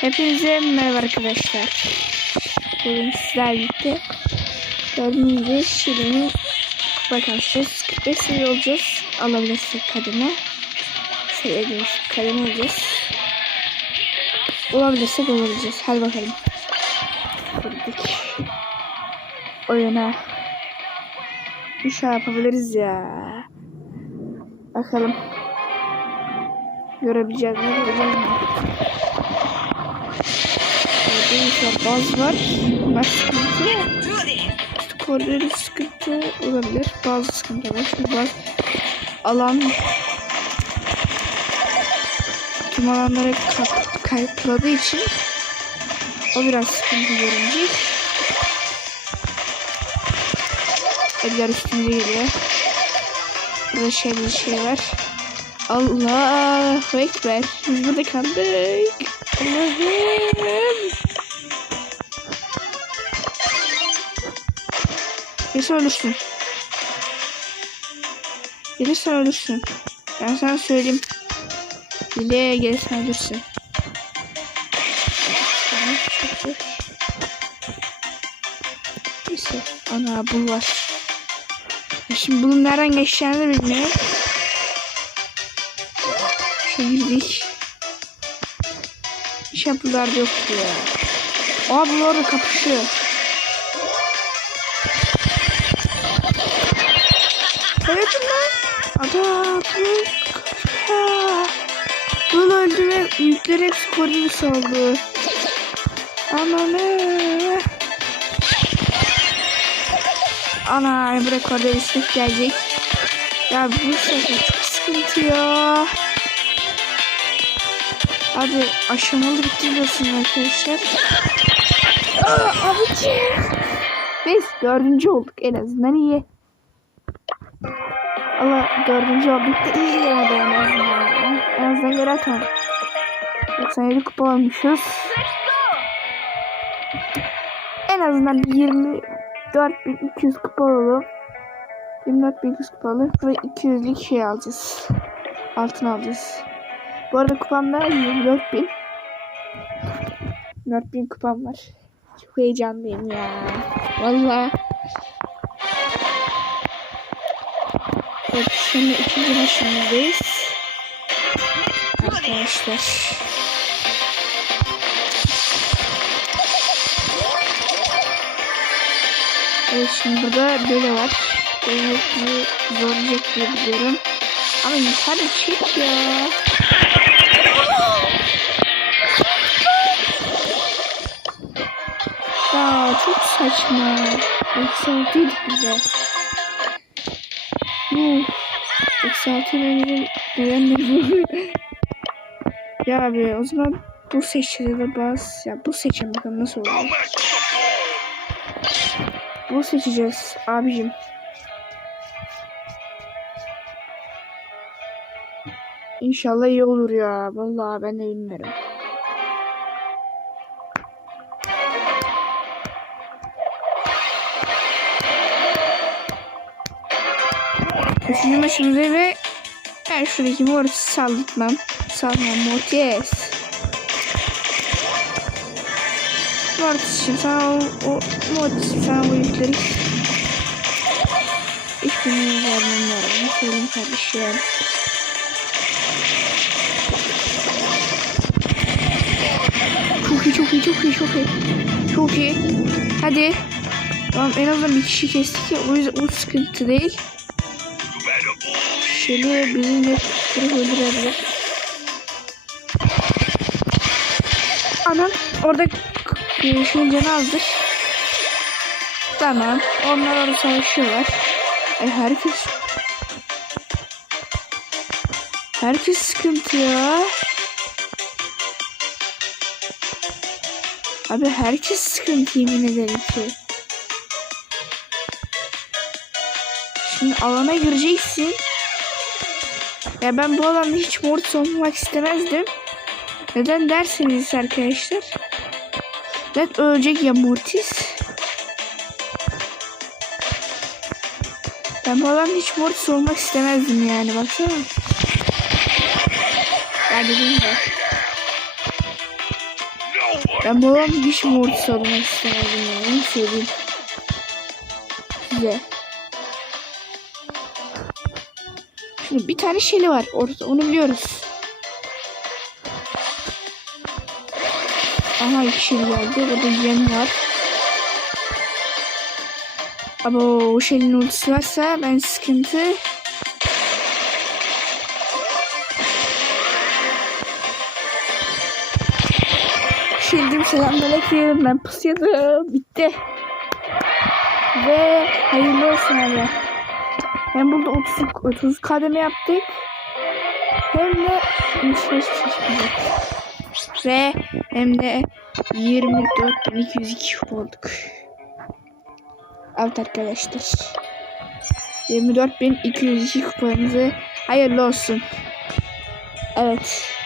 Hepinize merhaba arkadaşlar. Bugün sizlerle birlikte dördüncü Şirin'i bakacağız. 45 seviye olacağız. Alabilirsek kademe. Seviyediğimiz kademe olacağız. Olabilirsek olabileceğiz. Hadi bakalım. Girdik. Oyuna. Bir şey yapabiliriz ya. Bakalım. Görebileceğiz mi? Göreceğiz mi? Değişler baz var. Bunlar sıkıntı. Skorları sıkıntı olabilir. Bazı sıkıntı var. Çünkü bazı alan tüm alanları kap kayıtladığı için o biraz sıkıntı görünecek. Eller üstümüze geliyor. Burada şey bir şey var. Allahu Ekber. Biz burada kaldık. Allah'ım. Gelirsen ölürsün. Gelirsen ölürsün. Ben sana söyleyeyim. Bile gelirsen ölürsün. Neyse. Ana bul var. Şimdi bunun nereden geçeceğini bilmiyorum. Şöyle girdik. Hiç yapılar yoktu ya. Aa bunlar orada kapışıyor. Evet lan. Adam. Bunu öldü ve yükler hepsi koruyu saldı. Ananı. Ana buraya korda istek gelecek. Ya bu sefer çok sıkıntı ya. Abi aşamalı bitiriyorsun arkadaşlar. Aa, abicim. Biz dördüncü olduk en azından iyi. Allah dördüncü olduk da iyi geldi en azından. En azından geri atalım. 97 kupa olmuşuz. En azından 24.200 kupa alalım. 24.200 kupa alıp ve 200'lük şey alacağız. Altın alacağız. Bu arada kupamda 24.000. 4000 kupam var. Çok heyecanlıyım ya. Vallahi. Evet şimdi ikinci maçımızdayız. Arkadaşlar. Evet şimdi burada böyle var. Bizi zorlayacak diye biliyorum. Ama yukarı çek ya. Ya çok saçma. Eksi altıydık bize. Yuh. Eksi altı benim beğenmedim. ya abi o zaman bu seçili de bas. Ya bu seçelim bakalım nasıl olur. Bu seçeceğiz abicim. İnşallah iyi olur ya. Vallahi ben de bilmiyorum. Üçüncü maçımızda ve ben şuradaki Mortis'i saldırtmam. Salmam Mortis. Mortis'im sana o, o Mortis'im sana bu yükleri hiçbirini vermem lazım. Söyleyeyim kardeşim. Çok iyi çok iyi çok iyi çok iyi. Çok iyi. Hadi. Tamam en azından bir kişi kestik ya o yüzden o sıkıntı değil. Şöyle birini tutturup öldürebilir. Anam orada şunun canı azdır. Tamam. Onlar orada savaşıyorlar. Ay herkes Herkes sıkıntı ya. Abi herkes sıkıntı yemin ederim ki. Şimdi alana gireceksin. Ya ben bu alanda hiç mortis olmak istemezdim. Neden derseniz arkadaşlar. Ben ölecek ya mortis. Ben bu alanda hiç mortis olmak istemezdim yani baksana. Ya dediğim gibi. Ben bu adam diş mortisi almak isterdim ya. Onu söyleyeyim. Size. Şimdi bir tane şeyli var orada. Onu biliyoruz. Aha iki şey geldi. Burada yem var. Ama o şeyin ultisi varsa ben sıkıntı. Şildim selamünaleyküm. Ben pusuyordum. Bitti. Ve hayırlı olsun abi. Hem burada 30, 30 kademe yaptık. Hem de 35 çıkacak. Ve hem de 24.202 olduk. Evet arkadaşlar. 24.202 kupanızı hayırlı olsun. Evet.